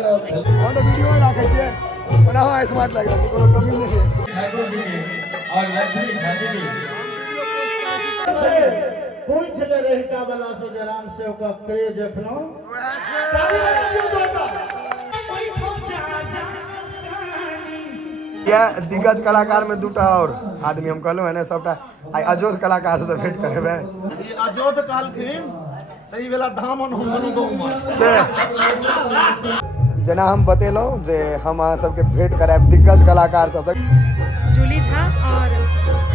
Video में रखे छे बना हुआ स्मार्ट लग रहा है कोनो कमी नहीं है और लक्ष्मी भाजी कोई चले रहता वाला से जराम से ओका क्रेज देखनो क्या दिग्गज कलाकार में दूटा और आदमी हम कहलो है ना सबटा आई अजोध कलाकार से भेंट करबे ई अजोध कालखिन तई बेला धामन हम बनु गौमा जना हम बतेलो जे हम अहाँ सबके भेंट कराब दिग्गज कलाकार सब जूली झा और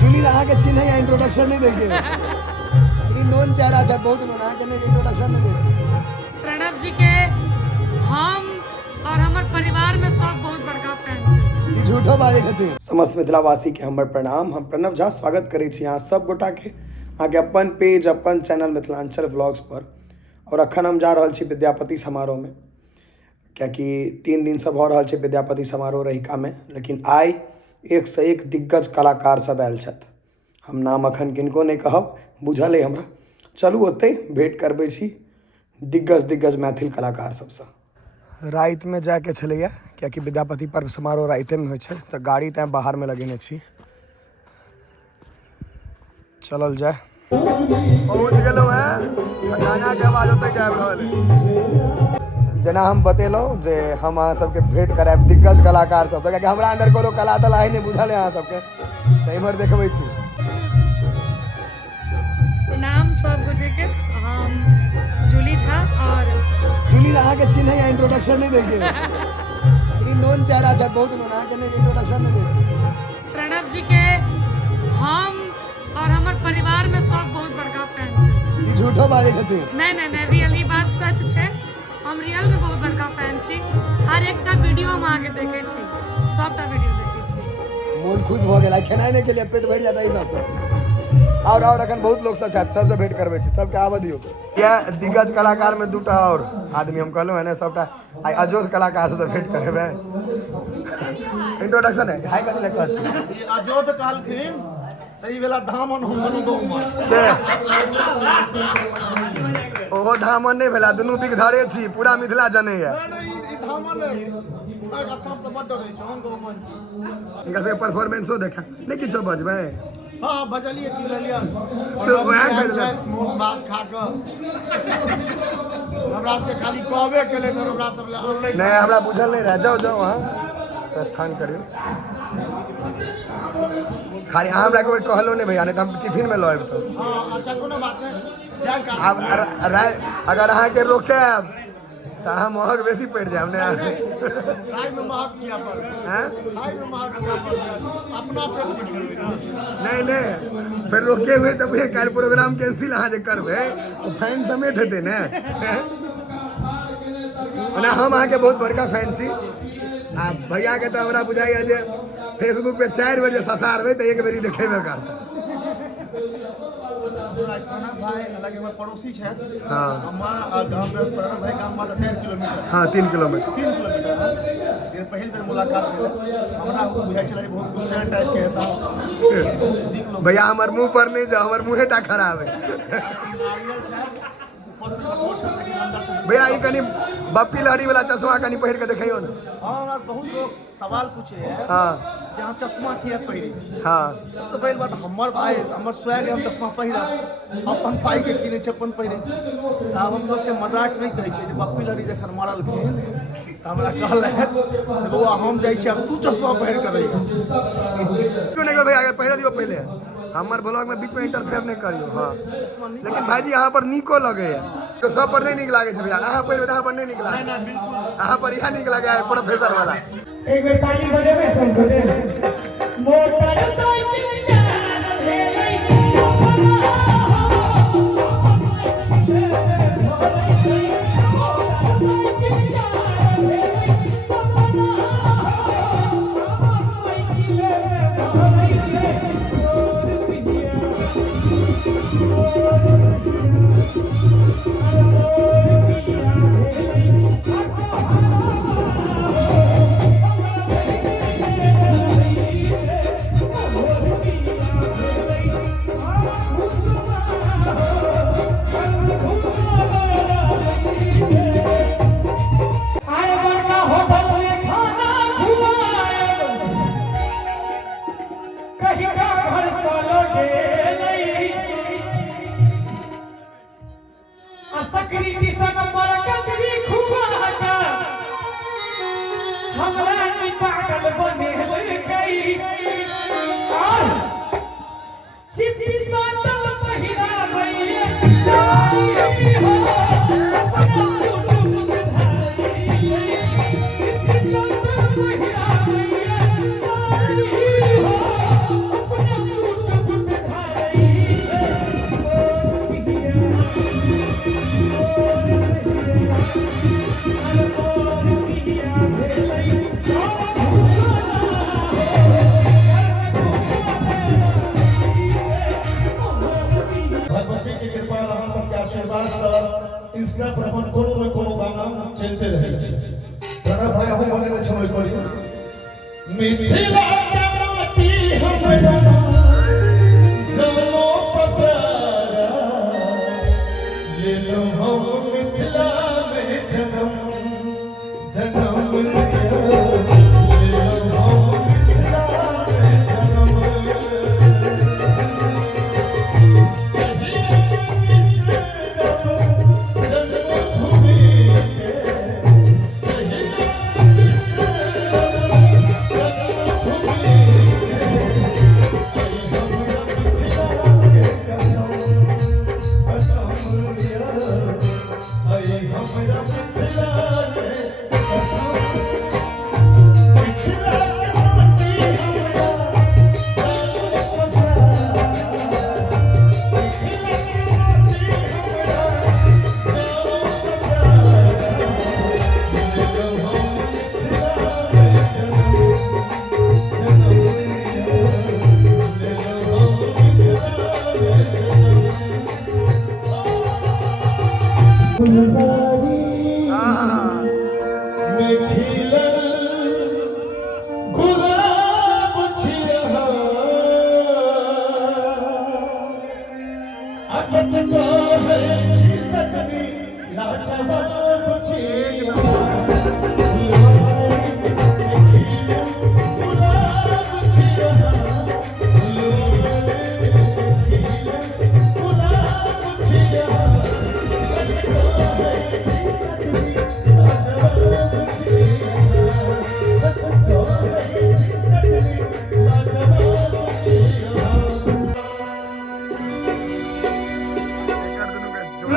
जूली अहाँ के चिन्ह या इंट्रोडक्शन नहीं देखे ई नोन चेहरा छै बहुत नोन अहाँ के नहीं इंट्रोडक्शन नहीं देखे प्रणव जी के हम और हमार परिवार में सब बहुत बड़का फैन छै ई झूठो बाजे छथिन समस्त मिथिलावासी के हमर प्रणाम हम प्रणव झा स्वागत करै छी अहाँ सब गोटा के अहाँ के अपन पेज अपन चैनल मिथिलांचल व्लॉग्स पर और अखन हम जा रहल छी विद्यापति समारोह में क्योंकि 3 दिन से भऽ रहल छै विद्यापति समारोह रहिका में लेकिन आई 1 से 1 दिग्गज कलाकार सब आयल छथि हम नाम अखन किनको नहीं कहब बुझल है हमरा चलू ओते भेंट करबै छी दिग्गज मैथिल कलाकार सबसँ रात में जाके छलैया क्योंकि विद्यापति पर्व समारोह राते में होइ छै तऽ गाड़ी तैं बाहर में लगेने छी चलल जाए पहुँच गेलो है गाना के आवाज ओते जाब रहल है जना हम बतेलो जे हम अहाँ सबके भेंट कराब दिग्गज कलाकार सब कियाकि हमरा अंदर कोनो कला तला है नहीं बुझल है अहाँ सबके तऽ इमहर देखबै छी नाम सब गोटे के हम जूली झा और जूली अहाँ के चिन्ह या इंट्रोडक्शन नहीं देखे ई नोन चेहरा छै बहुत नोन अहाँ के नहीं इंट्रोडक्शन नहीं देखे प्रणव जी के हम और हमार परिवार में सब बहुत बड़का फैन छै ई झूठो बाजे छथिन नहीं रियली बात सच छै हम रियल में बहुत बड़का फैन छी हर एकटा वीडियो हम आगे देखे छी सबटा वीडियो देखे छी मोन खुश भऽ गेल खेनाइ नहीं के लिए पेट भरि जाता ई सबसँ और अखन बहुत लोग सब छथि सबसे भेंट करबै छी सबके आबऽ दियौ क्या दिग्गज कलाकार में दूटा और आदमी हम कहलो है ना सबटा आई अजोध कलाकार से भेंट करबे इंट्रोडक्शन है हाय कथि लग कहत ई अजोध कालखिन तई बेला धामन हम बनु गौमा ओहो धामन नहीं भेला दुनू बिगधरे छी पूरा मिथिला जनै है ई धामन असम से बड्ड रहै छै हम गौमन छी इनका से परफॉर्मेंसो देखा नहीं किछो बजबै हां बजलिए की लेलिए तो वएह कर मोस बात खा के हमरा से खाली कहबे केले कर हमरा सब ले ऑनलाइन नहीं हमरा बुझल नहीं रह जाओ वहाँ प्रस्थान करियो खाली हमरा एक बार कहलो नहीं भैया नहीं तो हम टिफिन में लएब तो हां अच्छा कोनो बात नहीं जाय का अब अगर अहाँ के रोकेब तो अहाँ महग बेसी पड़ जाए हमने राय में महक किया पर हैं राय में महक किया पर अपना पेट में नहीं फिर रोके हुए तब ये काल प्रोग्राम कैंसिल अहाँ जे करबे तो फाइन समेत हेते ने ओना हम अहाँ के बहुत बड़का फैन छी आ भैया के तो हमरा बुझाइया जे फेसबुक पे 4 बेर जे ससारबे तो एक बेरी देखेबे करता प्रणव भाई अलग हमर पड़ोसी छै हां हमारा गांव में प्रणव भाई गांव मात्र 1.5 किलोमीटर हां 3 किलोमीटर ये पहली बेर मुलाकात भेल हमरा बुझाइ छलै बहुत गुस्सा टाइप के हेता नीक लोग भैया हमर मुंह पर नहीं जा हमर मुंहे टा खराब है नारियल छै ऊपर से कठोर छै लेकिन अंदर से भैया ई कनी बप्पी लहरी वाला चश्मा कनी पहिर के देखियो ना हां हमरा बहुत लोग सवाल पूछे है हां जहां चश्मा किया पहिरे छी हां सबसे पहले बात हमर भाई हमर स्वयं हम चश्मा पहिरा अपन पाई के किने छै अपन पहिरे छी त अब हम लोग के मजाक नहीं कहै छै जे बप्पी लड़ी जखन मारल के त हमरा कहले बउआ हम जाई छी अब तू चश्मा पहिर के रही क्यों नहीं कर भैया पहिरा दियो पहले हमर ब्लॉग में बीच में इंटरफेयर नहीं करियो हां लेकिन भाईजी यहाँ पर निको लगे है तो सब पर नहीं निक लागे छै भैया यहाँ पर यहाँ पर नहीं निक लागे ना बिल्कुल यहाँ पर यहाँ निक लागे है प्रोफेसर वाला एक बेर ताली बजेबे सबके मोटरसाइकिल चलते रहे प्रणव भाई हम बोले में छोड़ पड़ी मिथिला के माटी हमरा जनो सफरा ले लो हम मिथिला में जन्म लिया ले लो हम मिथिला में जन्म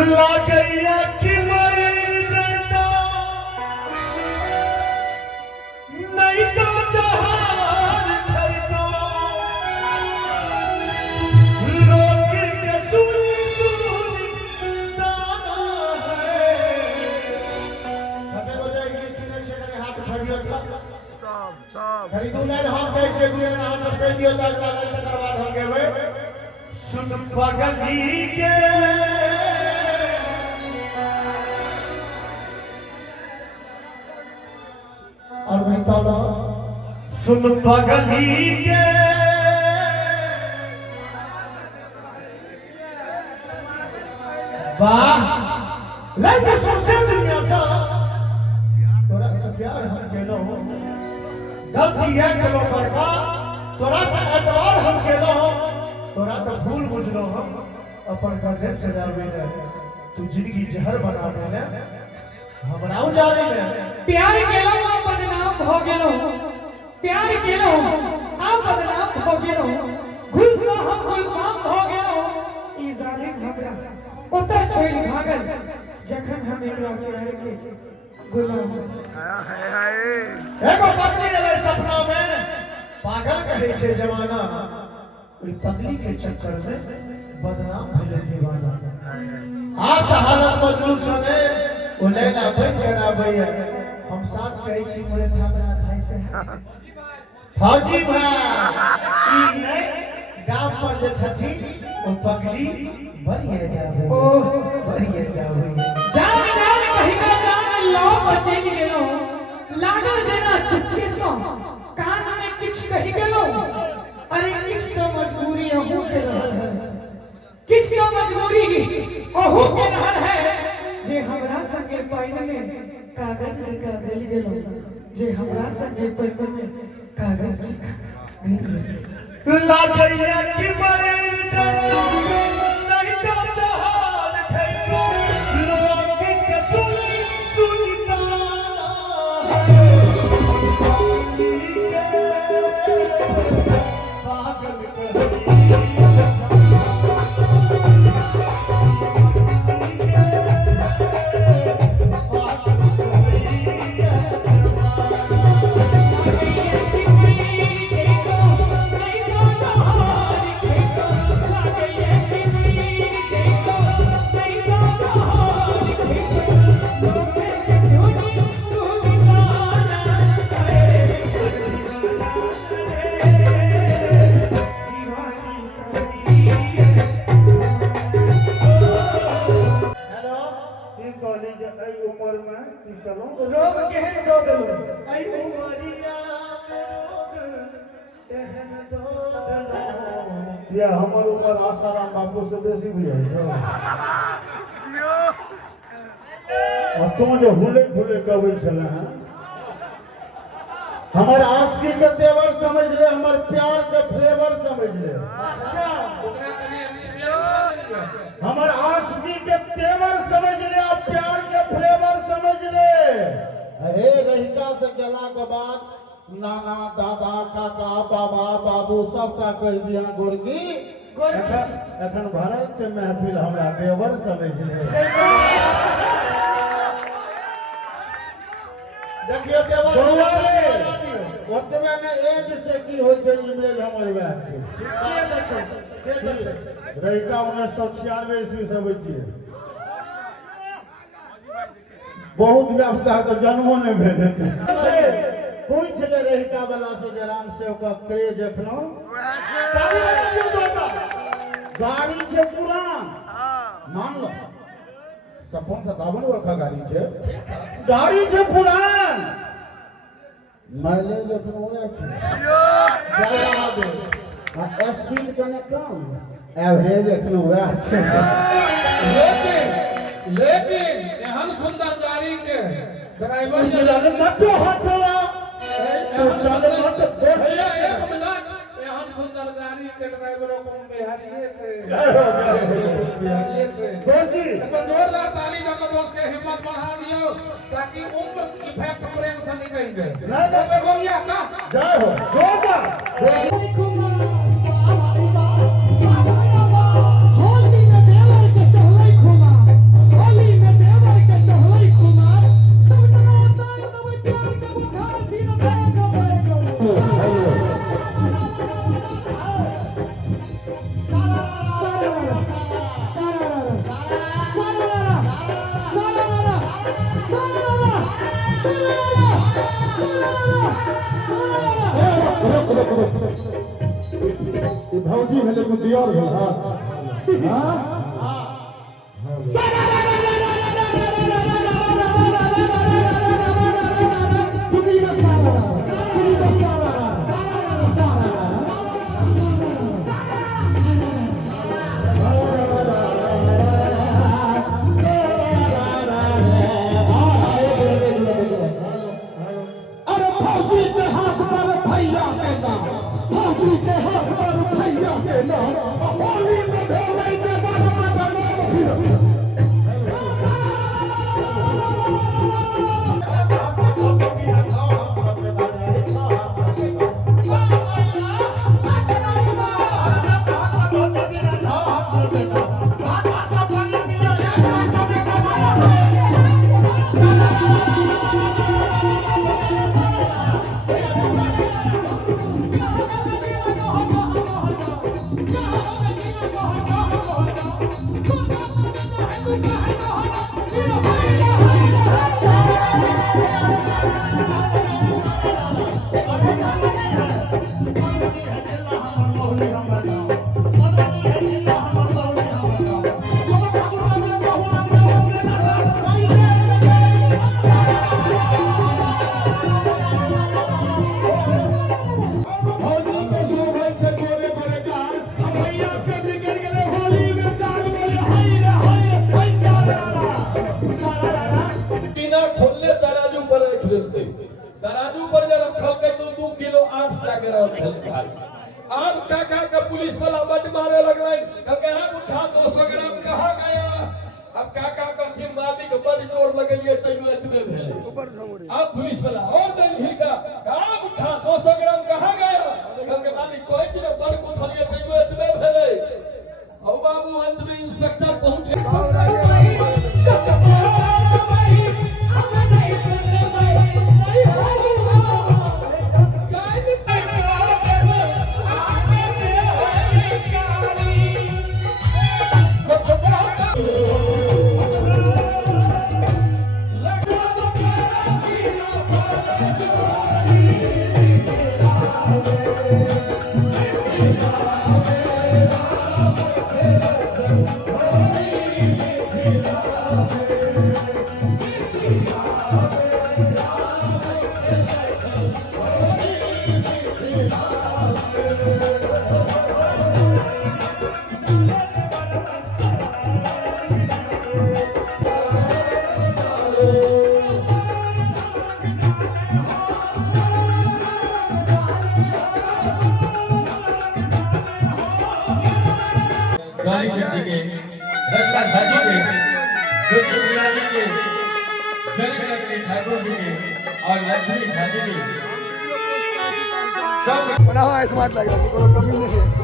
लागैया कि मर जाता नहीं तो जहान खरीदो लोग के सुन दाना है खत्म हो जाएगी सुने छे के हाथ उठाइयो सब खरीदू नहीं हम कहै छे जे अहाँ सब कह दियो त तकर बाद हम गेबै सुन पगली के और नहीं तो सुन पगली के वाह लड़के सबसे दुनिया सा तोरा से प्यार हम केलो गलती है केलो बड़का तोरा से एतबार हम केलो तोरा तो भूल बुझलो हम अपन गर्दन से जावे तू जिंदगी जहर बना देले हमरा उजारे में प्यार केलो आ बदनाम हो गेलो प्यार केलो आ बदनाम हो गेलो गुल से हम गुलमाम हो गेलो ई जाने घबरा ओता छोड़ भागल जखन हम एकरा प्यार के गुलाम एगो पगली एले सपना में पागल कहै छै जमाना ओई पगली के चक्कर में बदनाम भेले दीवाना आप हालत मजलूस ने उलेना बन कर आबैया हम साच कहै छी मोरे ठामना भाई से फौजी भाई ई नै गांव पर जे छथि ओ पगली बढ़िया जावे बढ़िया जावे जान जान कहिना जान लो बचैत गेलो लागल जेना चिट्ठी सो कान में किछ कहि गेलो अरे किछ तो मजबूरी अहू के रहल है किछ तो मजबूरी अहू के रहल है जे हमरा संगे पाइन में कागज लिखा देल गेलो जे हमरा संगे पाइन में कागज लिखा लागैया कि मर जाता नहीं तो जहान खैतो लोग के सुनता पागल ऐ उमरिया में रोग एहन दो दलो ये हमर ऊपर आसाराम बापू से बेसी भी है और तुम जो हुले फुले कबै छले हैं हमर आशिकी के तेवर समझ ले, हमर प्यार के फ्लेवर समझ ले। हमर आशिकी के तेवर समझ ले और प्यार के फ्लेवर समझ ले। हे रहिका से गेला के बाद नाना दादा काका बाबा बाबू सबटा कह दिया गोरकी एखन भरल छै महफिल, हमरा देवर समझ ले। देखियो देवर ओतबे ने एज से की होय छै इमेज हमर वैह छै। रहिका 1996 ईस्वी से होय छै, बहुत व्यापता तो जन्मो नहीं भेल हेतै। पूछ ले रहिका वाला से जे राम सेव का क्रेज एखनो गाड़ी छै पुरान मान लो 57 वर्ष गाड़ी छै, गाड़ी छै पुरान माइलेज एखनो वैह छै ज्यादा दे स्पीड कने कम एवरेज एखनो वैह छै। लेकिन एहन सुंदर गाड़ी के ड्राइवर चल मत हटवा एक मिनट, एहन सुंदर गाड़ी के ड्राइवरों को बिहारिये से जोरदार ताली दो दोस्त के हिम्मत बढ़ा दियो ताकि उम्र इफेक्ट प्रेम से निकल जाए। बोलिए ना जय हो जोरदार होली में देवर के चहलै खुमा, होली में देवर के चहलै खुमा, सबना तान नव प्यार के बुखार दिन भौजी भेले को दियर भेल हां बिना खोलने तराजू पर रख देते, तराजू पर जब रखल के तो 2 किलो 8 जाके रखल भाई। अब काका का पुलिस वाला बट मारे लगले, कहके आप उठा 200 ग्राम कहां गया। अब काका का थी मालिक बड़ जोर लगलिए तैयो एतबे भेले। अब पुलिस वाला और दिन हिलका आप उठा 200 ग्राम कहां गया, कहके मालिक कोई चीज बड़ को थलिए तैयो एतबे भेले। अब बाबू अंत में इंस्पेक्टर पहुंचे। Thank you. डॉली शेट्टी के, रचना झा जी के, ज्योति मीणा जी के, जनक नंदिनी ठाकुर जी के और लक्ष्मी झा जी के सब बड़ा स्मार्ट लग रहा है, कोनो कमी नहीं है।